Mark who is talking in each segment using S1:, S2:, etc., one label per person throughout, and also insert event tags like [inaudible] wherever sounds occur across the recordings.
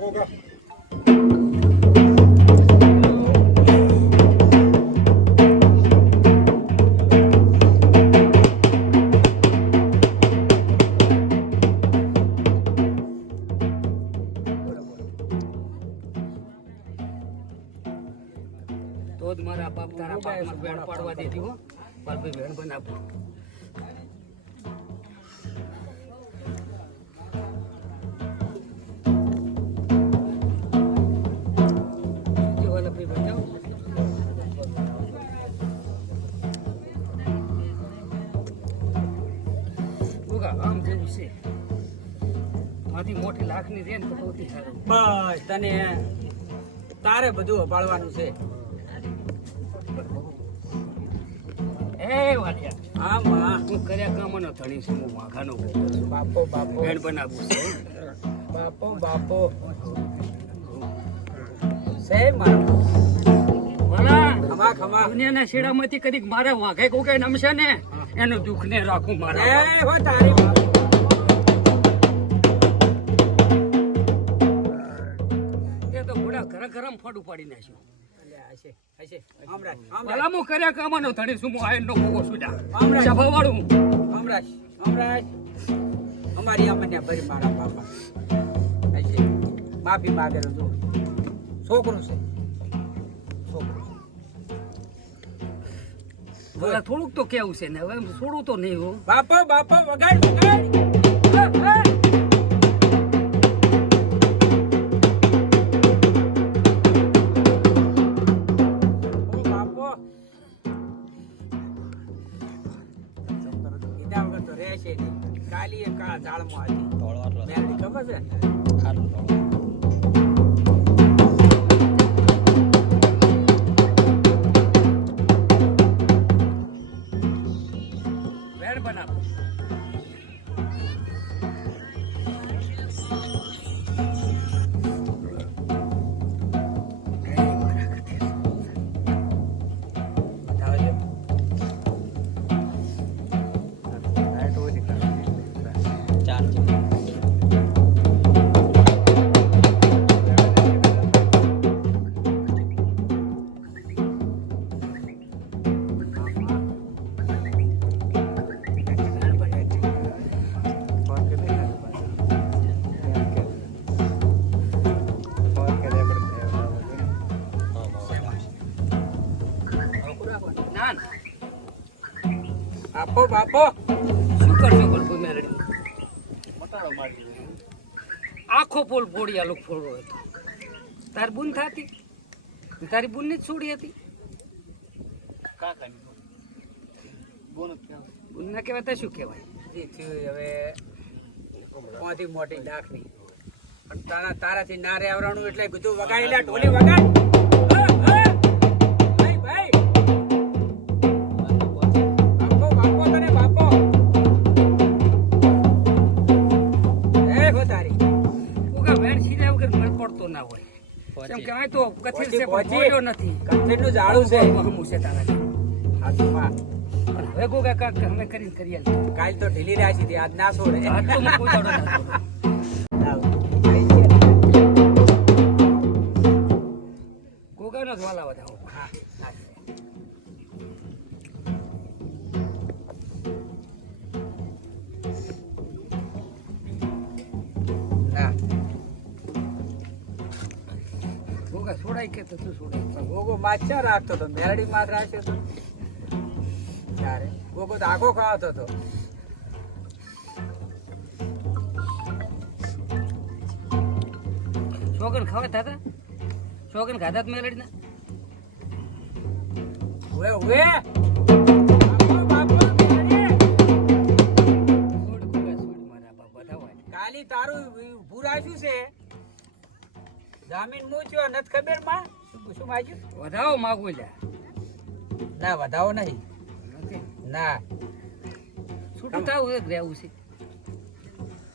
S1: તો માથી મોટી લાખની રે ને તો સૌથી સારું.
S2: બસ તને તારે બધું અપાડવાનું છે.
S1: એ વાલિયા.
S2: આમાં
S1: હું કર્યા કામનો ધણી છું હું વાઘાનો
S2: બાપો બાપો.
S1: ભેણ બનાવું છે.
S2: બાપો બાપો. સે મારો.
S1: વાલા
S2: ખમા ખમા
S1: દુનિયાના શેડામાંથી કદીક મારે વાઘે કોકે નમશે ને? એનું દુઃખ ને રાખું
S2: એ હો તારી
S1: ફળ ઉપાડી નાખ્યો. હું કર્યા કામાનો ધણી છું હું આયન નો ભોગો છું
S2: હમણાં.
S1: સભા વાળું
S2: હમણાં, હમણાં. અમારી અમને ભરી મારા બાપા. માફી માગેલો જો છોકરો છે. છોકરો
S1: થોડુંક તો કેવું છે ને હવે થોડું છોડું તો નહીં હો.
S2: બાપા બાપા વગાડ વગાડ. રહેશે નહીં કાલી એ કાળા ઝાડમાં હતી. મેરડી ખબર છે?
S1: ભેણ ના ના
S2: બાપો બાપો.
S1: શું કરશો કોઈ મેલડી આખો પોલ ફોડી આલો ફોડો હતો. તારી બુન થતી? તારી બુનની જ છોડી હતી? બુનને કહેવાય તો શું કહેવાય?
S2: જે થયું હવે મોટી મોટી ડાકની. પણ તારા તારાથી ના આવરાણું એટલે કીધું વગાડી લે ઢોલી વગાડ.
S1: કથિર છે પણ. ફોડ્યો નથી
S2: કંઠીનું ઝાડું છે
S1: હમું છે તારા
S2: હાથમાં.
S1: હવે ગોગા કાક અમે કરીને કરી.
S2: કાલ તો ઢીલી રહ્યા છે આજ ના છોડે
S1: ગોગો
S2: રાખતો હતો. મેરડી માছ રાખ્યો હતો ત્યારે ગોગો તો આખો ખાવાતો હતો.
S1: શોગન ખાવા થતા? શોગન ખાધા જ મેલડી ના વધાવાય
S2: કાલી તારું ભૂરાશું છે. જામીન મૂચ્યો નથી ખબરમાં? શું શું માગ્યું
S1: વધાવો માગું લ્યા
S2: ના વધાવો નહીં. ના.
S1: છૂટું થાવું. એક રહેવું છે.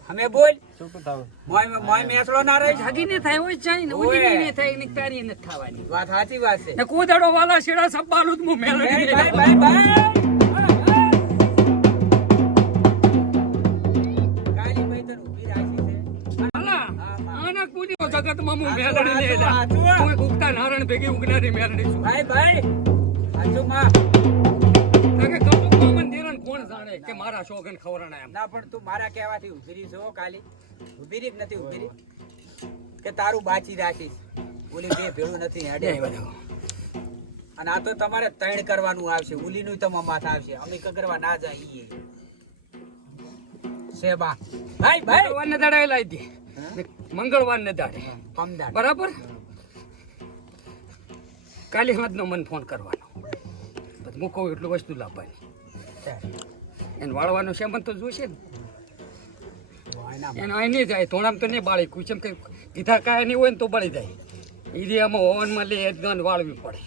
S2: અમે બોલ.
S3: શું થાવે.
S2: મોય મોય મેસલો ના રહી
S1: જાગી ને થાય હોય જાય ને
S2: ઓય.
S1: ને થાય ને તારી ને થવાની.
S2: વાત સાચી વાત છે.
S1: ને કુદડો વાલા શેડા સબ્બાલું જ
S2: ભાઈ ભાઈ ભાઈ.
S1: જગતમાં હું મેલડી.
S2: હાચું.
S1: હું. ઉગતા નારણ ભેગી ઉગનારી મેલડી છું.
S2: ભાઈ ભાઈ સાચું માં
S1: કે મોહમ્મદ દેરાન કોણ જાણે કે મારા શોગન ખવરાણા એમ?
S2: ના પણ તું મારા કહેવાથી ઊભી રહી છો કાલી. રહી કે નથી ઊભી કે તારું બાચી રાખીશ. ઓલી બે ભેળું નથી હેડે. અને આ તો તમારે તૈણ કરવાનું આવશે ઉલીનું તમારા માથા આવશે અમે કગરવા ના જઈએ સેબા ભાઈ ભાઈ.
S1: વન દાડે લાવી દે ને મંગળવારને દાડે બરાબર? કાલે હાથનો મને ફોન કરવાનો. પછી મૂકો એટલું વસ્તુ લાવવાની. એને વાળવાનું છે મને તો જોશે ને. એને અહીં નહીં જાય તોણામ તો નહીં બાળી કુચમ કેમ કે કીધા કાંઈ નહીં હોય ને તો બળી જાય. એરિયામાં ઓવનમાં લે ગન વાળવી પડે.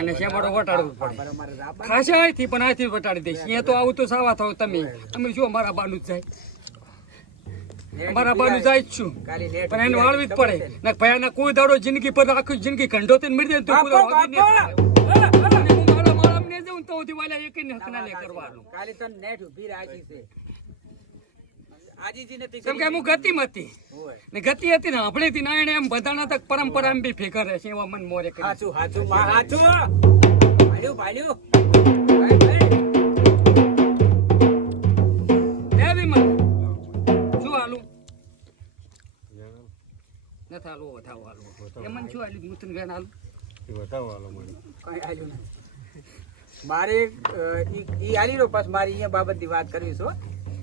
S1: એને શેમાડો વટાડવું પડે. ખાસે અહીંથી પણ અહીંથી વટાડી દઈશ. અહીંયા તો આવું તો સાવા થાવ તમે. અમે શું અમારા બાનું જ જાય. અમારા બાનું જાય જ છું. પણ એને વાળવી જ પડે. ને? ભયાના કોઈ દાડો જિંદગી પર આખી જિંદગી કંડો તે મળી જાય તો મારા જાઉં તો વાલા એકય ને હકના નહીં કરવાનું.
S2: કાલી તને નેટ ઊભી રાખી છે.
S1: કેમ કે હું ગતિમાં હતી. ને ગતિ હતી ને આપણે થી ના એને એમ બધાના તક પરંપરા એમ બી ફેકર છે એવા મન મોરે કરી
S2: હાચું હાચું માં હાચું! ભાલ્યું ભાલ્યું
S1: નથી હાલું વધાવો હાલું એ શું હાલ્યું હું તને વેણ હાલું
S3: એ હાલો મને.
S2: કઈ આલ્યું નથી મારે મારી અહીંયા બાબતની વાત કરવી છો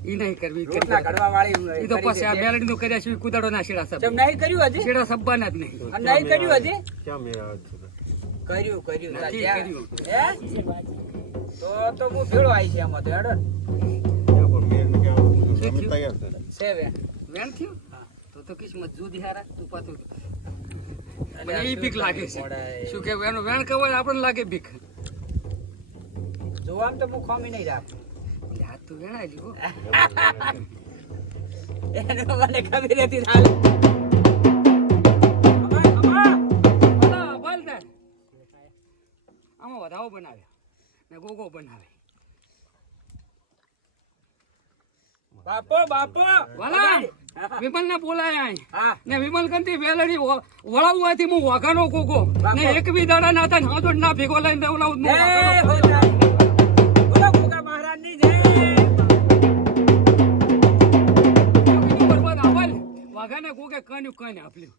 S1: એ નહીં કરવી.
S2: કેટલા ઘડવા વાળી
S1: તો પછી આ નું કર્યા છે કુદાડો ના શેડા સબ.
S2: નહીં કર્યું હજી?
S1: શેડા સબ્બાના જ નહીં.
S2: અને નહીં કર્યું હજી?
S3: ક્યાં મેળ
S2: કર્યું કર્યું.
S1: નથી કર્યું.
S2: હે? તો તો હું ભેળો આવી છે આમાં તો હેડો.
S3: પણ મેળ? તૈયાર છે.
S1: વેણ થયું? તો તો કિસ્મત જુદી હારા તું
S2: પાતો
S1: મને ઈ બીક લાગે છે. શું કે વેણ વેણ કહેવાય આપણને લાગે બીક
S2: જોવામાં તો હું ખોમી નહીં રાખ.
S1: એટલે હાથ તો વેણાય. [laughs]
S2: એને મને ખબર નથી હાલ.
S1: આમાં વધાવો બનાવ્યા ને ગોગો બનાવે.
S2: બાપો બાપો!
S1: વાલા! વિમલ ને બોલાય અહીં. ને વિમલ કંતી વેલડી વળાવવાથી હું વાઘાનો કોકો ને એક બી દાડા ના થાય હાજર ના ભેગો લઈને
S2: જય
S1: વાઘાનો ગોગે કાન્યું કઈ પેલું.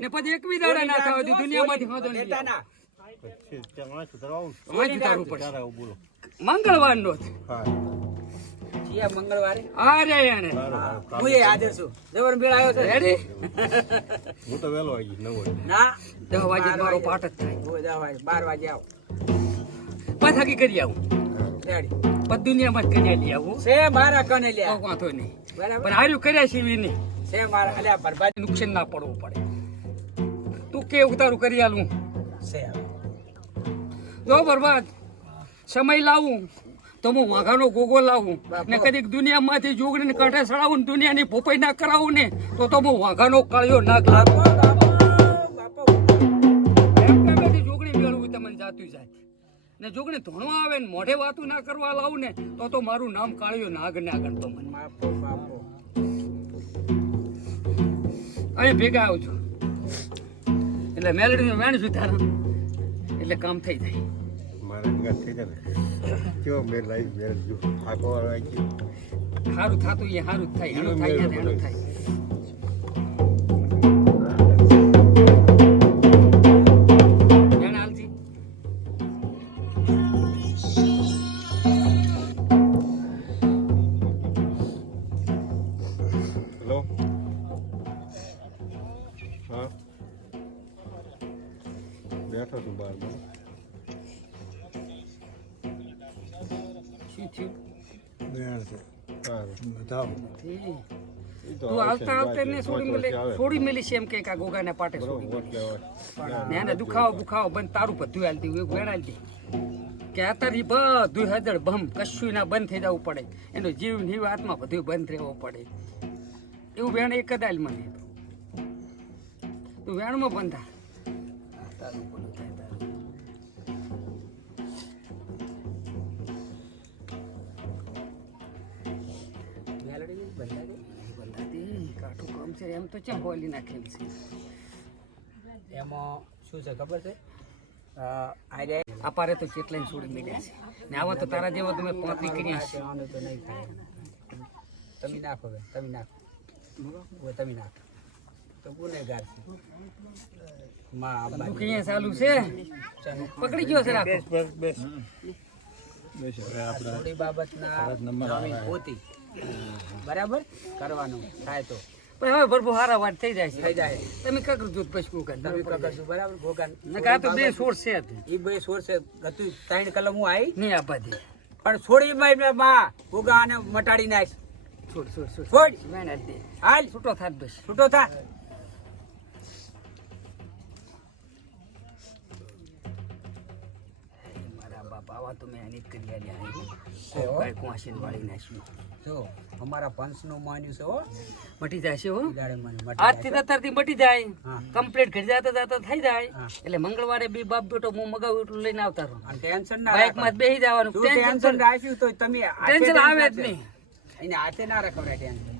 S1: ને પછી એક બી દાડા ના દુનિયામાંથી નહીં
S2: લેતા ના. છીએ મંગળવારે.
S1: અરે એને.
S2: હું એ હાજર છું. જબર મેળ આવ્યો છે.
S1: રેડી [laughs]
S3: હું તો આવી નવ.
S2: ના.
S1: વાગે મારો પાઠ જ થાય.
S2: હું દસ વાગે બાર વાગે આવો.
S1: પાછા કી કરી આવું.
S2: રેડી
S1: પણ દુનિયામાં કર્યા લઈ આવું.
S2: છે મારા કને
S1: લઈ
S2: આવું
S1: વાંધો નહીં.
S2: બરાબર?
S1: પણ હાર્યું કર્યા સિવાય નહીં
S2: છે મારા. અલ્યા બરબાદ.
S1: નુકસાન ના પડવું પડે. તું કે ઉતારું કરી આલું?
S2: છે
S1: જો બરબાદ. સમય લાવું. તો હું વાઘાનો ગોગો લાવું ને કદીક દુનિયામાંથી જોગડીને કાંઠે સડાવું ને દુનિયાની ભોપાઈ ના કરાવું ને તો તો હું વાઘાનો કાળિયો નાગ લાગુ. જોગણી મેળવું તમને જાતું જાય. ને જોગણી ધોણવા આવે ને મોઢે વાતું ના કરવા લાવું ને તો તો મારું નામ કાળિયો નાગ ના ગણતો મને. અહીં ભેગા આવજો એટલે મેલડીનું વેણ સુધારા. એટલે કામ થઈ જાય.
S3: મારે ભેગા થઈ જાય કેવો મેળ લાવી મેળ જો આખો આવી
S1: સારું થતું એ સારું થાય એનું થાય એનું થાય. હાલજી.
S3: હેલો? હા. બેઠો છું બહાર
S1: શું થયું
S3: તો
S1: તું આવતા આવતા
S3: ને
S1: ને
S3: પાંચ
S1: છોડી મેલી છોડી મેલી છે એમ કે આ ગોગાને પાટે છોડી ને એને દુખાવો બુખાવો બંધ તારું બધું હાલતી હોય વેણ હાલતી કે અત્યારે બધું હજળ ભમ કશું ના બંધ થઈ જવું પડે. એનો જીવ જીવ આત્મા બધું બંધ રહેવો પડે. એવું વેણ એક જ આલ મને તું વેણમાં બંધા તારું ભલું કામ છે એમ તો ચમ બોલી નાખેલ છે.
S2: એમાં શું છે ખબર છે? આર્યા
S1: અપારે પારે તો કેટલાય છોડી મળ્યા છે. ને આવો તો તારા જેવો તમે પોતરી કર્યા છે.
S2: તો નહીં થાય. તમે નાખો હવે તમે નાખો. હવે તમે નાખો. તો ગુનેગાર છે માં
S1: દુઃખ
S2: આબાની.
S1: ચાલુ છે.
S2: ચાલો.
S1: પકડી ગયો છે રાખો.
S3: બસ બસ બસ. આપણે
S2: બાબતના પોતી. બરાબર? કરવાનું. થાય તો.
S1: પણ હવે ભરપૂર હારા વાત થઈ જાય
S2: થઈ જાય.
S1: તમે કકર દૂધ પછકું કર
S2: તમે કગરશું બરાબર ભોગાન.
S1: નકા તો બે સોર છે
S2: એ બે સોર છે. ગતું ત્રણ કલમ હું આવી
S1: નહીં આપવા દે
S2: પણ છોડી માં માં. ભોગા અને મટાડી નાખ.
S1: છોડ છોડ છોડ.
S2: છોડ. હાલ.
S1: છૂટો થાત બસ.
S2: છૂટો થા
S1: આવા તો મેં આની કરી આલ્યા. વાળી નાખ્યું.
S2: જો અમારા પંચનું માન્યું છે હો.
S1: મટી જાય છે હો. આજથી. અત્યારથી મટી જાય કમ્પ્લીટ ઘર જતા જતા થઈ જાય. એટલે મંગળવારે બી બાપ બેટો હું મગાવું એટલું લઈને આવતા રહું.
S2: ટેન્શન ના બાઇકમાં
S1: બેસી જવાનું. ટેન્શન
S2: રાખ્યું તો તમે
S1: ટેન્શન આવે જ નહીં.
S2: એને હાથે ના રખવડાય ટેન્શન.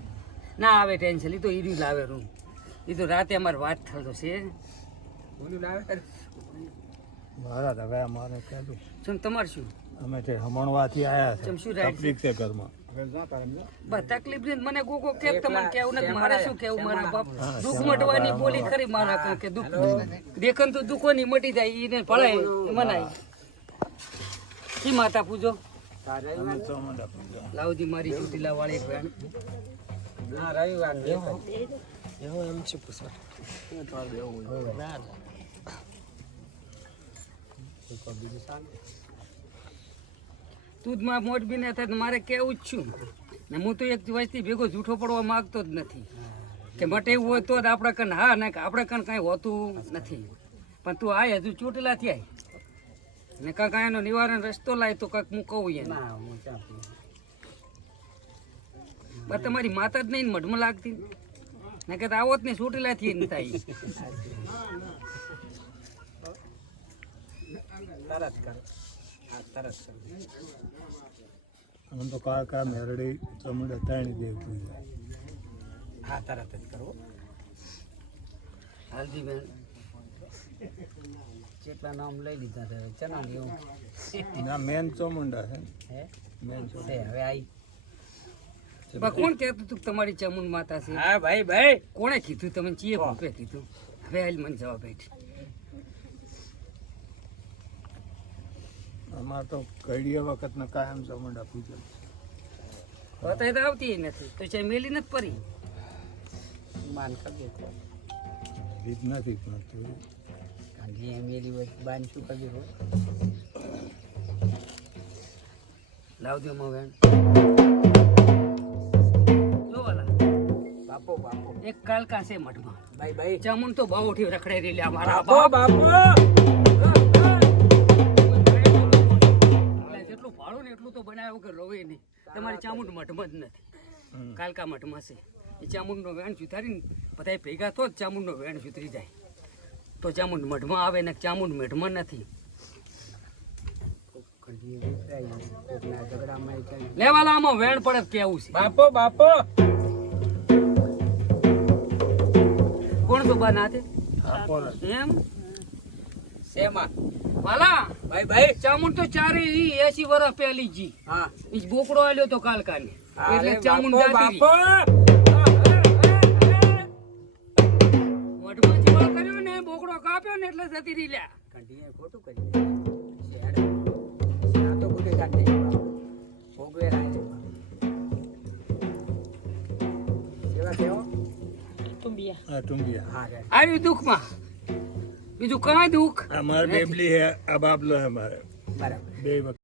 S1: ના આવે ટેન્શન. એ તો ઈ લાવે રૂમ. એ તો રાતે અમારે વાત થતો છે.
S2: લાવે.
S3: મારા હવે અમારે કહેતું.
S1: શું તમારે શું?
S3: અમે તે હમણવાથી આવ્યા છે.
S1: ચમ શું રાખ્યું?
S3: તકલીફ છે ઘરમાં.
S1: બસ તકલીફ નહીં મને ગોગો કે તમને કેવું નથી મારે શું કેવું મારા બાપ? દુઃખ મટવાની બોલી ખરી મારા કાં કે દુઃખ દેખન તો દુઃખો ની મટી જાય એને ભળાય મનાય. કી માતા પૂજો. લાવજી મારી ચોટીલા વાળી બેન
S2: રવિવાર
S1: તું જ માં મોટ બી ને થાય તો મારે કેવું જ છું. ને હું તો એક દિવસથી ભેગો જૂઠો પડવા માંગતો જ નથી. કે મટે એવું હોય તો જ આપણે કન હા ને કે આપણે કન કાંઈ હોતું નથી. પણ તું આય હજુ ચોટીલા થી ને કાંક એનો નિવારણ રસ્તો લાય તો કાંક હું કહું એને. બસ તમારી માતા જ નહીં મઢમાં લાગતી. ને કે આવો જ નહીં ચોટીલા થી થાય. [laughs]
S2: તરત કરો. હા તરત કરો.
S3: અમે તો કાકા મેરડી ચમડા ત્રણ દેવ પૂજા
S2: હા તરત જ કરો.
S1: હાલજી બેન
S2: જેટલા નામ લઈ લીધા છે? હવે ચના લેવું
S3: ના મેન ચોમુંડા છે.
S2: હે?
S3: મેન
S2: છે હવે આઈ.
S1: બા કોણ કહેતું તું તમારી ચામુંડ માતા છે?
S2: હા ભાઈ ભાઈ.
S1: કોણે કીધું? તમે ચીએ ભૂપે કીધું. હવે હાલ મને જવાબ આપી
S3: અમારે તો કડીએ વખત ને કાયમ ચોમુંડા પૂજા
S1: અત્યારે તો આવતી નથી. તો છે મેલી નથી પરી
S2: માન તો
S3: રીત નથી પણ તો
S2: ગાંધી મેલી હોય બાન શું કરજે હો
S1: લાવજો માં વેણ. જો વાલા.
S2: બાપો બાપો.
S1: એક કાલ કાસે મઠમાં.
S2: ભાઈ ભાઈ
S1: ચામુન તો બહુ ઉઠી રખડે રેલી અમારા
S2: બાપો.
S1: બાપ. એટલું તો બનાવ્યું કે રોવે નહીં. તમારી ચામુંડ મઠમાં જ નથી. કાલકા મઠમાં છે. એ ચામુંડનો વેણ સુધારીને બધા ભેગા તો જ ચામુંડનો વેણ સુધરી જાય. તો ચામુંડ મઠમાં આવે ને ચામુંડ મઠમાં નથી. લેવાલા આમાં વેણ પડે કેવું છે?
S2: બાપો બાપો!
S1: કોણ તો બા નાથે એમ?
S2: શેમાં?
S1: વાલા!
S2: ભાઈ ભાઈ.
S1: ચામુંડ તો ચારે એસી વર્ષ પહેલી જી.
S2: હા.
S1: ઈ બોકડો આલ્યો તો કાલકાને. એટલે ચામુંડ જાતી
S2: બાપો.
S1: મઠમાં કર્યો ને બોકડો કાપ્યો ને એટલે જતી રહી લ્યા.
S2: ઘંટીએ ખોટું કરી તો ભોગવે. કેવા? હા રે.
S1: આવ્યું દુઃખમાં. બીજું કઈ દુઃખ
S3: અમારે બેબલી હે આ બાબલો હે અમારે
S2: બરાબર.
S3: બે વખત.